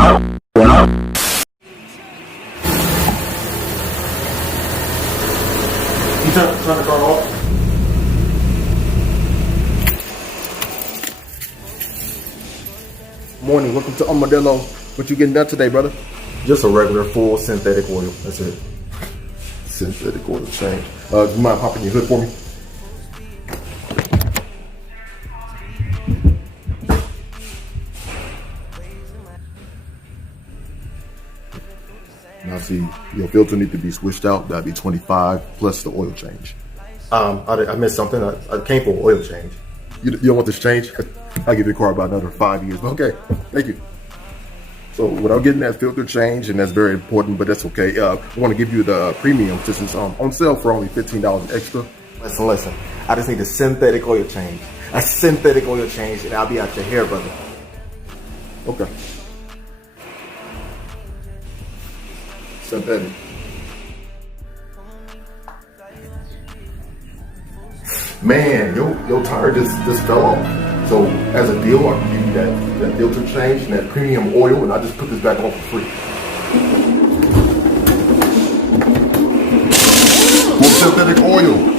You turn the car off. Morning, welcome to Armadillo. What you getting done today, brother? Just a regular full synthetic oil. That's it. Synthetic oil change. Do you mind popping your hood for me? Now see, your filter need to be switched out. That'd be 25 plus the oil change. I missed something. I came for oil change. You don't want this change? I'll give you the car about another 5 years. But okay, thank you. So without getting that filter change, and that's very important, but that's okay. I want to give you the premium. This is on sale for only $15 extra. Listen. I just need a synthetic oil change. A synthetic oil change, and I'll be out your hair, brother. Okay. Synthetic. Man, your tire just fell off. So as a deal, I can give you that filter change and that premium oil, and I just put this back on for free. Full synthetic oil.